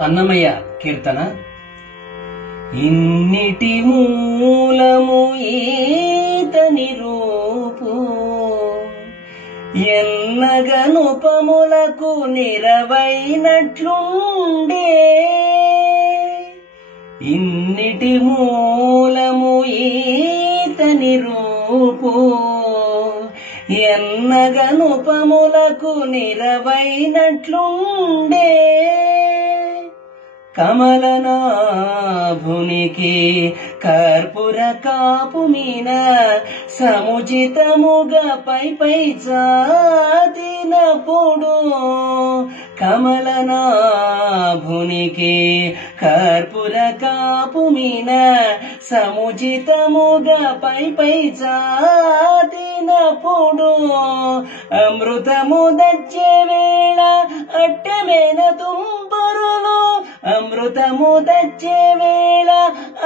అన్నమయ్య కీర్తన. ఇన్నిటి మూలము ఈతని రూపు, ఎన్నగనుపములకు నిరవైనట్లుండే. ఇన్నిటి మూలము ఈతని రూపు, ఎన్నగనుపములకు నిరవైనట్లుండే. కమలనాభునికి కర్పూర కాపు మీన సముచితముగా పై చాతినప్పుడు. కమలనాభునికి కర్పూర కాపు మీన సముచితముగా పై చాతినప్పుడు. అమృతము దచ్చే వేళ అట్టెమైన తుంపరులు, అమృతము తెచ్చే వేళ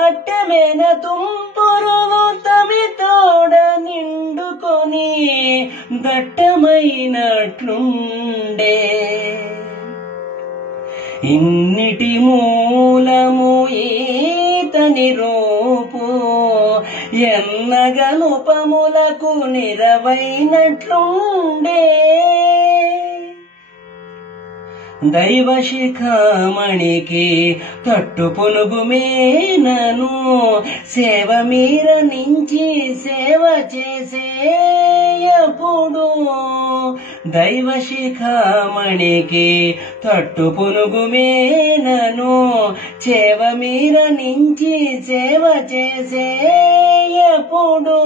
అట్టెమైన తుంపరులు తమితోడ నిండుకొని దట్టమైనట్లుండే. ఇన్నిటి మూలము ఈతని రూపు, ఎన్నగనుపములకు నిరవైనట్లుండే. దైవ శిఖామణికి తట్టు పునుగు మేనను సేవ మీర నుంచి సేవ చేసేయప్పుడు. దైవ శిఖామణికి తట్టు పునుగు మేనను సేవ మీర నుంచి సేవ చేసేయప్పుడు.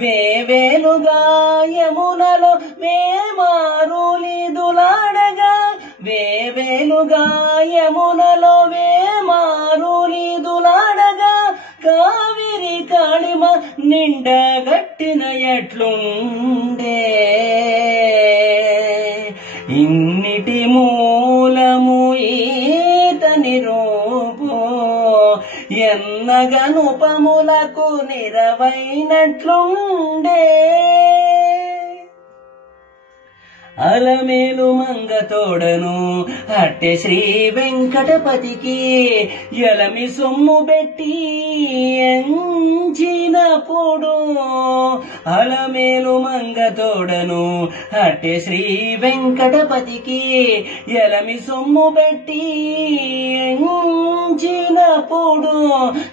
వేవేలుగా యమునలో వేమారులిదులాడగా, వేవేలుగా యమునలో వేమారులిదులాడగా, కావిరి కాళిమ నిండగట్టిన ఎట్లుండే. ఇన్నిటి మూలము ఈతని రూపు, ఎన్నగనుపములకు నిరవైనట్లుండే. అలమేలు మంగతోడను అట్టె శ్రీ వెంకటపతికి ఎలమి సొమ్ము పెట్టి ఎంచినప్పుడు. అలమేలు మంగతోడను అట్టె శ్రీ వెంకటపతికి ఎలమి సొమ్ము పెట్టి ఎంచినప్పుడు.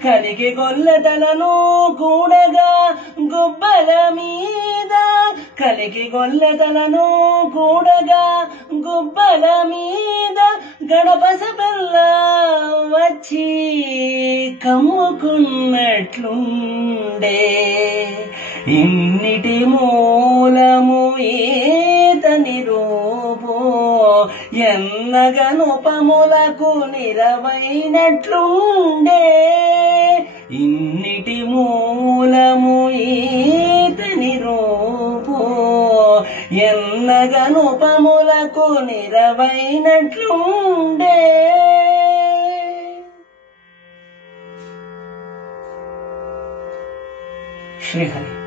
కలికి గొల్లెతలను కూడగా గుబ్బల మీద, కలికి గొల్లెతలను కూడగా గుబ్బల మీద గణపస పిల్ల వచ్చి కమ్ముకున్నట్లుండే. ఇన్నిటి మూలము ఈతని రూపు, ఎన్నగనుపములకు నిరవైనట్లుండే. ఇన్నిటి మూలము ఈతని రూపు, ఎన్నగనుపములకు నిరవైనట్లుండే. శ్రీహరి.